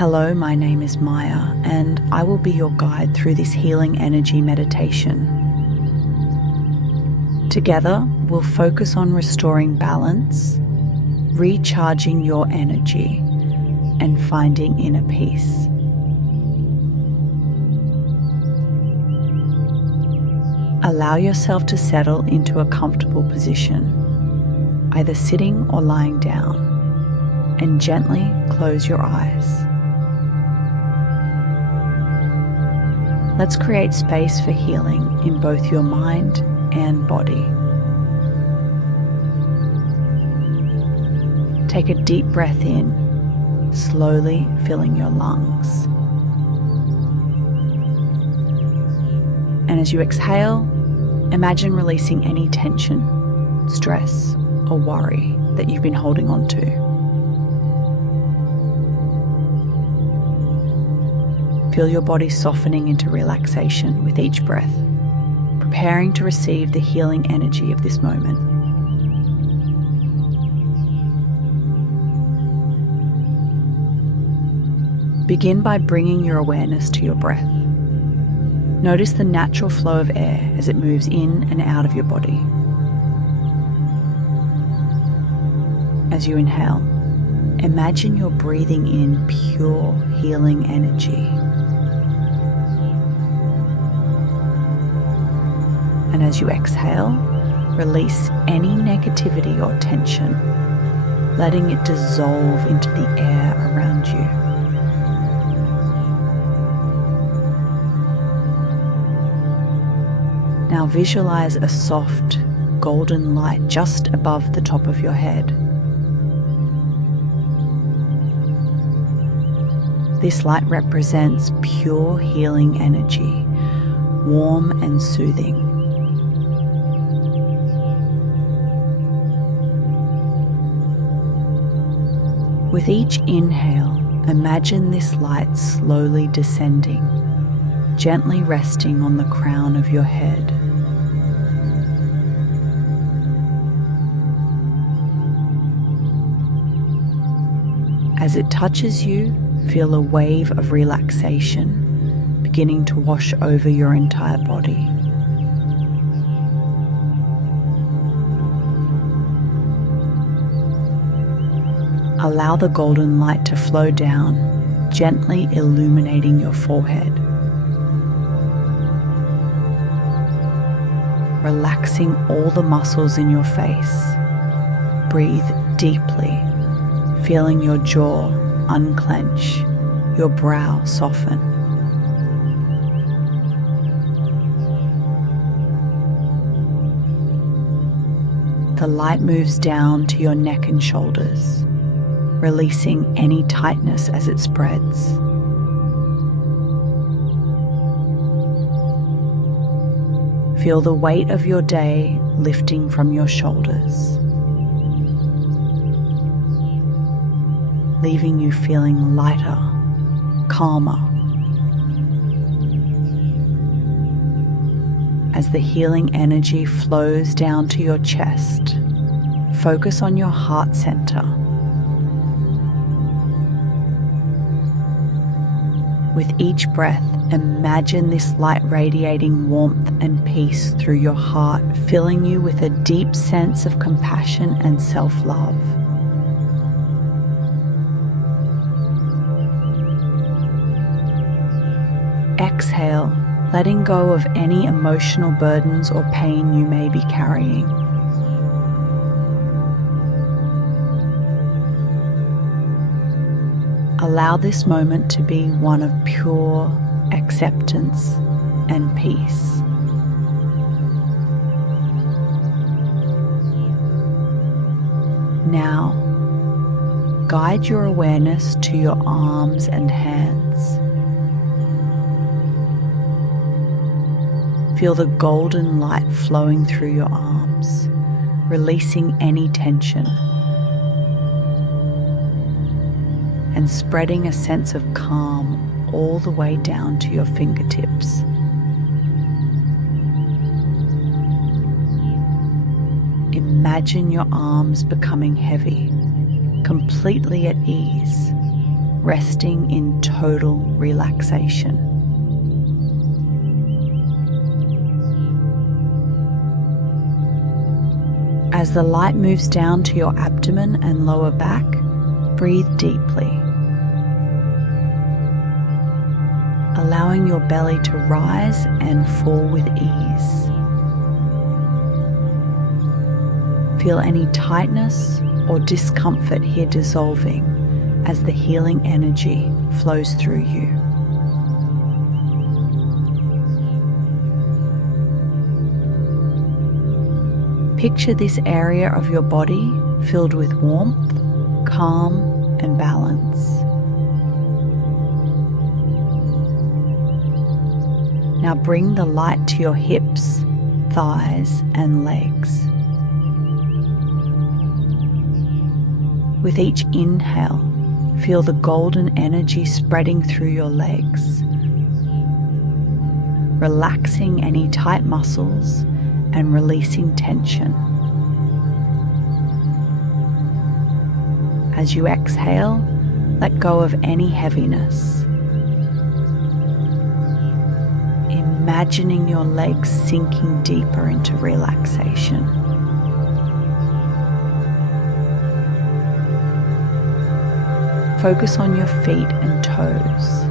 Hello, my name is Maya, and I will be your guide through this healing energy meditation. Together, we'll focus on restoring balance, recharging your energy, and finding inner peace. Allow yourself to settle into a comfortable position, either sitting or lying down, and gently close your eyes. Let's create space for healing in both your mind and body. Take a deep breath in, slowly filling your lungs. And as you exhale, imagine releasing any tension, stress, or worry that you've been holding on to. Feel your body softening into relaxation with each breath, preparing to receive the healing energy of this moment. Begin by bringing your awareness to your breath. Notice the natural flow of air as it moves in and out of your body. As you inhale, imagine you're breathing in pure healing energy. And as you exhale, release any negativity or tension, letting it dissolve into the air around you. Now visualize a soft, golden light just above the top of your head. This light represents pure healing energy, warm and soothing. With each inhale, imagine this light slowly descending, gently resting on the crown of your head. As it touches you, feel a wave of relaxation beginning to wash over your entire body. Allow the golden light to flow down, gently illuminating your forehead. Relaxing all the muscles in your face. Breathe deeply, feeling your jaw unclench, your brow soften. The light moves down to your neck and shoulders, releasing any tightness as it spreads. Feel the weight of your day lifting from your shoulders, leaving you feeling lighter, calmer. As the healing energy flows down to your chest, focus on your heart center. With each breath, imagine this light radiating warmth and peace through your heart, filling you with a deep sense of compassion and self-love. Exhale, letting go of any emotional burdens or pain you may be carrying. Allow this moment to be one of pure acceptance and peace. Now, guide your awareness to your arms and hands. Feel the golden light flowing through your arms, releasing any tension and spreading a sense of calm all the way down to your fingertips. Imagine your arms becoming heavy, completely at ease, resting in total relaxation. As the light moves down to your abdomen and lower back, breathe deeply, allowing your belly to rise and fall with ease. Feel any tightness or discomfort here dissolving as the healing energy flows through you. Picture this area of your body filled with warmth, calm, and balance. Now bring the light to your hips, thighs, and legs. With each inhale, feel the golden energy spreading through your legs, relaxing any tight muscles and releasing tension. As you exhale, let go of any heaviness. Imagining your legs sinking deeper into relaxation. Focus on your feet and toes.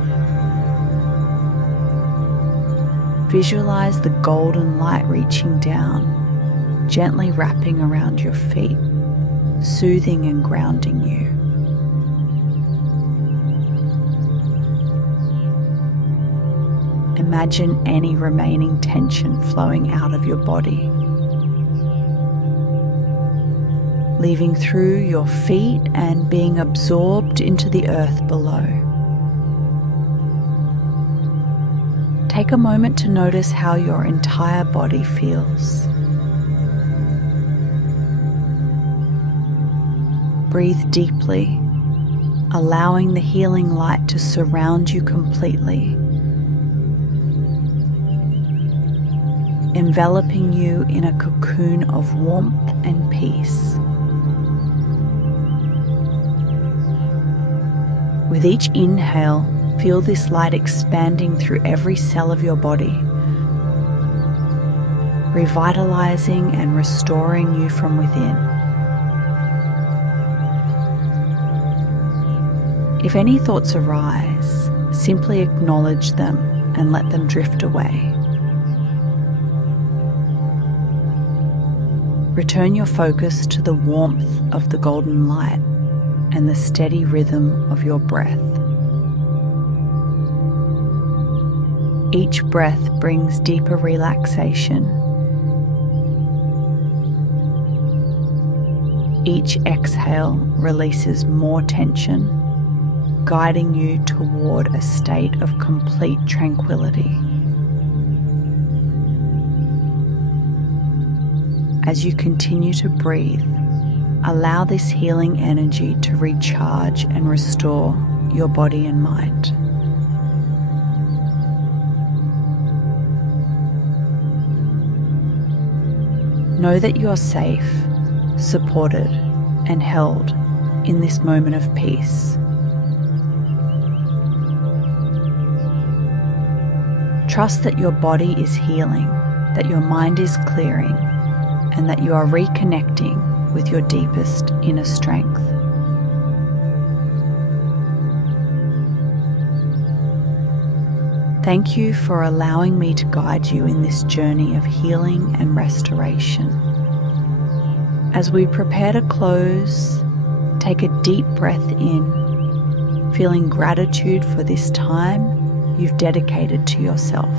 Visualize the golden light reaching down, gently wrapping around your feet, soothing and grounding you. Imagine any remaining tension flowing out of your body, leaving through your feet and being absorbed into the earth below. Take a moment to notice how your entire body feels. Breathe deeply, allowing the healing light to surround you completely, enveloping you in a cocoon of warmth and peace. With each inhale, feel this light expanding through every cell of your body, revitalizing and restoring you from within. If any thoughts arise, simply acknowledge them and let them drift away. Return your focus to the warmth of the golden light and the steady rhythm of your breath. Each breath brings deeper relaxation. Each exhale releases more tension, guiding you toward a state of complete tranquility. As you continue to breathe, allow this healing energy to recharge and restore your body and mind. Know that you are safe, supported, and held in this moment of peace. Trust that your body is healing, that your mind is clearing, and that you are reconnecting with your deepest inner strength. Thank you for allowing me to guide you in this journey of healing and restoration. As we prepare to close, take a deep breath in, feeling gratitude for this time you've dedicated to yourself.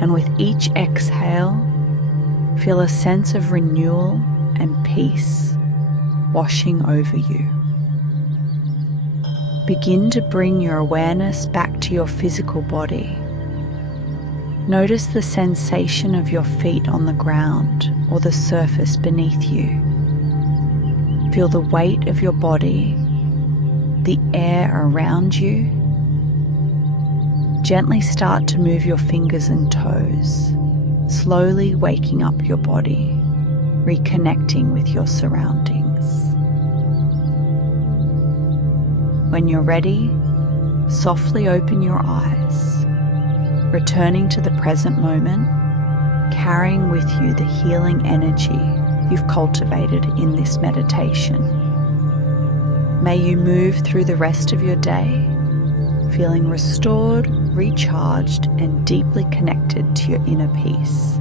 And with each exhale, feel a sense of renewal and peace washing over you. Begin to bring your awareness back to your physical body. Notice the sensation of your feet on the ground or the surface beneath you. Feel the weight of your body, the air around you. Gently start to move your fingers and toes, slowly waking up your body, reconnecting with your surroundings. When you're ready, softly open your eyes, returning to the present moment, carrying with you the healing energy you've cultivated in this meditation. May you move through the rest of your day, feeling restored, recharged, and deeply connected to your inner peace.